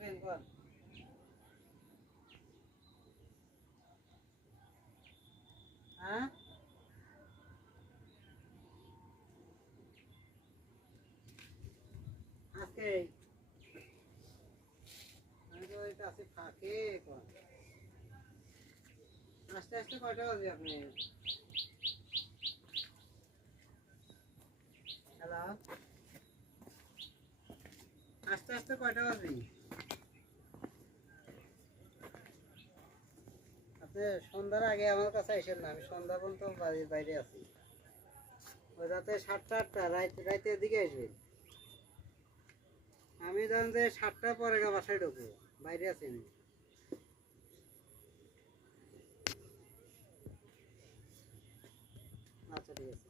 আসবেন কোন? হ্যাঁ আজকে আমি তো ওই কাছে ফাঁকে কোন আস্তে আস্তে কয়টা বাজে আপনি? হ্যালো আস্তে আস্তে কয়টা বাজে? আপনি সন্ধ্যার আগে আমার কাছে আসেন না, আমি সন্ধ্যা পর্যন্ত বাড়ির বাইরে আছি। ওই রাতে 7টা 8টা রাইতের দিকে আসবেন। আমি ধরেন যে 7টার পরে বাসায় ঢুকবো, বাইরে আছি আমি। আচ্ছা ঠিক আছে।